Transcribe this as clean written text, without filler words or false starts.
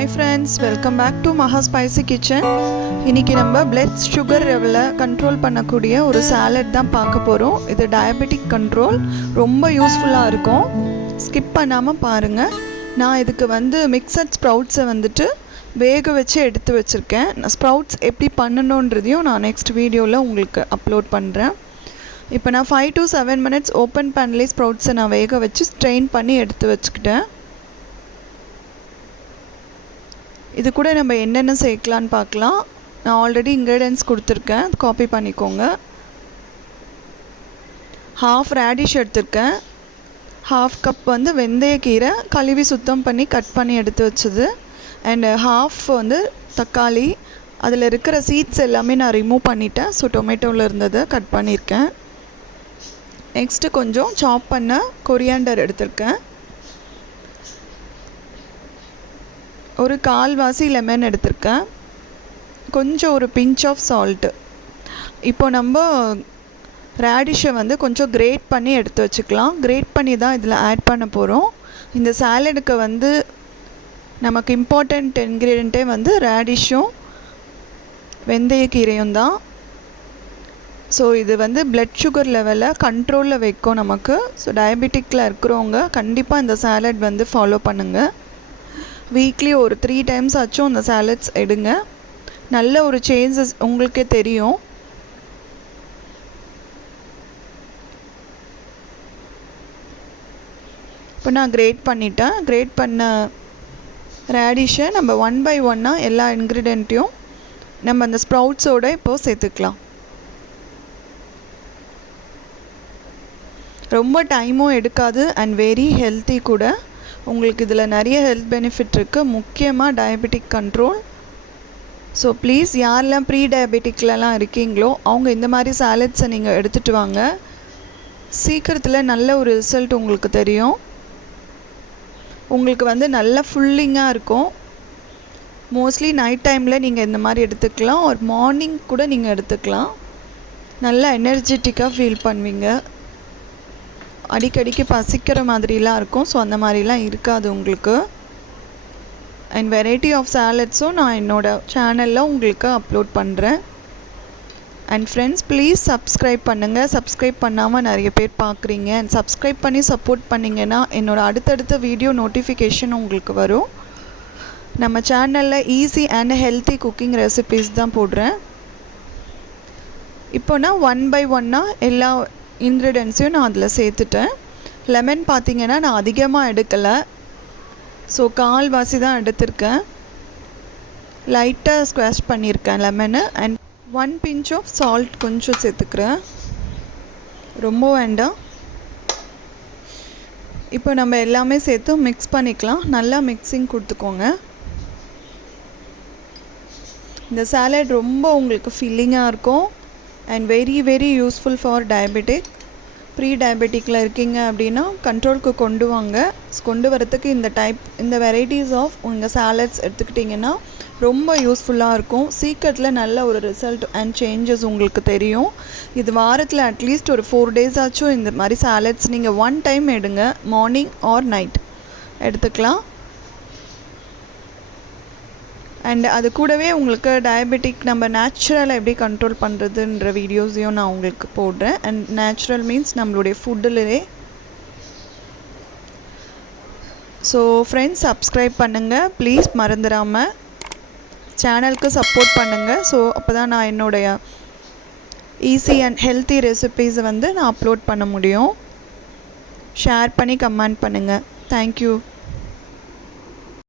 Hi friends, welcome back to Maha Spicy Kitchen. இன்னைக்கு நம்ம blood sugar level control பண்ணக்கூடிய ஒரு salad தான் பார்க்க போறோம். இது diabetic control ரொம்ப யூஸ்ஃபுல்லா இருக்கும். ஸ்கிப் பண்ணாம பாருங்க. நான் இதுக்கு வந்து mixed sprouts வந்துட்டு வேக வச்சு எடுத்து வச்சிருக்கேன். ஸ்ப்ரவுட்ஸ் எப்படி பண்ணணும்ன்றதையும் நான் நெக்ஸ்ட் வீடியோல உங்களுக்கு அப்லோட் பண்றேன். இப்போ நான் 5 to 7 minutes ஓபன் panலே ஸ்ப்ரவுட்ஸை நான் வேக வச்சு ஸ்ட்ரெயின் பண்ணி எடுத்து வச்சுக்கிட்டேன். இது கூட நம்ம என்னென்ன சேர்க்கலான்னு பார்க்கலாம். நான் ஆல்ரெடி இன்க்ரீடியன்ட்ஸ் கொடுத்துருக்கேன், காப்பி பண்ணிக்கோங்க. ஹாஃப் ரேடிஷ் எடுத்திருக்கேன், ஹாஃப் கப் வந்து வெந்தயக்கீரை கழுவி சுத்தம் பண்ணி கட் பண்ணி எடுத்து வச்சது, அண்டு ஹாஃப் வந்து தக்காளி, அதில் இருக்கிற சீட்ஸ் எல்லாமே நான் ரிமூவ் பண்ணிட்டேன். ஸோ டொமேட்டோவில் இருந்ததை கட் பண்ணியிருக்கேன். நெக்ஸ்ட்டு கொஞ்சம் சாப் பண்ண கொரியாண்டர் எடுத்திருக்கேன், ஒரு கால்வாசி லெமன் எடுத்திருக்கேன், கொஞ்சம் ஒரு பிஞ்ச் ஆஃப் சால்ட்டு. இப்போ நம்ம ரேடிஷை வந்து கொஞ்சம் கிரேட் பண்ணி எடுத்து வச்சுக்கலாம். கிரேட் பண்ணி தான் இதில் ஆட் பண்ண போகிறோம். இந்த சாலடுக்கு வந்து நமக்கு இம்பார்ட்டண்ட் இன்க்ரீடியண்ட்டே வந்து ரேடிஷும் வெந்தயக்கீரையும் தான். ஸோ இது வந்து பிளட் சுகர் லெவலை கண்ட்ரோலில் வைக்கும் நமக்கு. ஸோ டயபெட்டிக்கில் இருக்கிறவங்க கண்டிப்பாக இந்த சாலட் வந்து ஃபாலோ பண்ணுங்கள். வீக்லி ஒரு 3 times ஆச்சும் அந்த சாலட்ஸ் எடுங்க. நல்ல ஒரு சேஞ்சஸ் உங்களுக்கே தெரியும். இப்போ நான் கிரேட் பண்ணிட்டேன். கிரேட் பண்ண ரேடிஷை நம்ம 1 by 1 எல்லா இன்க்ரீடியண்ட்டையும் நம்ம அந்த ஸ்ப்ரவுட்ஸோடு இப்போது சேர்த்துக்கலாம். ரொம்ப டைமும் எடுக்காது அண்ட் வெரி ஹெல்த்தி கூட. உங்களுக்கு இதில் நிறைய ஹெல்த் பெனிஃபிட் இருக்குது, முக்கியமாக டயபெட்டிக் கண்ட்ரோல். ஸோ ப்ளீஸ் யாரெல்லாம் ப்ரீ டயபெட்டிக்லலாம் இருக்கீங்களோ அவங்க இந்த மாதிரி சாலட்ஸை நீங்கள் எடுத்துகிட்டு வாங்க. சீக்கிரத்தில் நல்ல ஒரு ரிசல்ட் உங்களுக்கு தெரியும். உங்களுக்கு வந்து நல்ல ஃபுல்லிங்காக இருக்கும். மோஸ்ட்லி நைட் டைமில் நீங்கள் இந்த மாதிரி எடுத்துக்கலாம், ஒரு மார்னிங் கூட நீங்கள் எடுத்துக்கலாம். நல்லா எனர்ஜெட்டிக்காக ஃபீல் பண்ணுவீங்க. அடிக்கடிக்கு பசிக்கிற மாதிரிலாம் இருக்கும். ஸோ அந்த மாதிரிலாம் இருக்காது உங்களுக்கு. அண்ட் வெரைட்டி ஆஃப் சாலட்ஸும் நான் என்னோடய சேனலில் உங்களுக்கு அப்லோட் பண்ணுறேன். அண்ட் ஃப்ரெண்ட்ஸ் ப்ளீஸ் சப்ஸ்கிரைப் பண்ணுங்கள். சப்ஸ்கிரைப் பண்ணாமல் நிறைய பேர் பார்க்குறீங்க. அண்ட் சப்ஸ்கிரைப் பண்ணி சப்போர்ட் பண்ணிங்கன்னா என்னோடய அடுத்தடுத்த வீடியோ நோட்டிஃபிகேஷன் உங்களுக்கு வரும். நம்ம சேனலில் easy and healthy cooking recipes தான் போடுறேன். இப்போ நான் 1 by 1 எல்லா இன்க்ரீடியன்ஸையும் நான் அதில் சேர்த்துட்டேன். லெமன் பார்த்திங்கன்னா நான் அதிகமாக எடுக்கலை, ஸோ கால்வாசி தான் எடுத்திருக்கேன். லைட்டாக ஸ்க்வாஷ் பண்ணியிருக்கேன் lemon. And 1 pinch of salt கொஞ்சம் சேர்த்துக்கிறேன், ரொம்ப வேண்டாம். இப்போ நம்ம எல்லாமே சேர்த்து மிக்ஸ் பண்ணிக்கலாம். நல்லா மிக்சிங் கொடுத்துக்கோங்க. இந்த சாலட் ரொம்ப உங்களுக்கு ஃபில்லிங்காக இருக்கும் and very useful for diabetic. Pre டயபெட்டிக்கில் இருக்கீங்க அப்படின்னா கண்ட்ரோலுக்கு கொண்டு வரத்துக்கு இந்த வெரைட்டிஸ் ஆஃப் உங்கள் சாலட்ஸ் எடுத்துக்கிட்டிங்கன்னா ரொம்ப யூஸ்ஃபுல்லாக இருக்கும். சீக்கிரத்தில் நல்ல ஒரு ரிசல்ட் அண்ட் சேஞ்சஸ் உங்களுக்கு தெரியும். இது வாரத்தில் அட்லீஸ்ட் ஒரு 4 days ஆச்சும் இந்த மாதிரி சாலட்ஸ் நீங்கள் 1 time எடுங்க. மார்னிங் ஆர் நைட் எடுத்துக்கலாம். அண்ட் அது கூடவே உங்களுக்கு டயபெட்டிக் நம்ம நேச்சுரலாக எப்படி கண்ட்ரோல் பண்ணுறதுன்ற வீடியோஸையும் நான் உங்களுக்கு போடுறேன். அண்ட் நேச்சுரல் மீன்ஸ் நம்மளுடைய ஃபுட்டிலே. ஸோ ஃப்ரெண்ட்ஸ் சப்ஸ்கிரைப் பண்ணுங்கள் ப்ளீஸ், மறந்துடாமல் சேனலுக்கு சப்போர்ட் பண்ணுங்கள். ஸோ அப்போ தான் நான் என்னுடைய ஈஸி அண்ட் ஹெல்த்தி ரெசிபீஸை வந்து நான் அப்லோட் பண்ண முடியும். ஷேர் பண்ணி கமெண்ட் பண்ணுங்கள். தேங்க்யூ.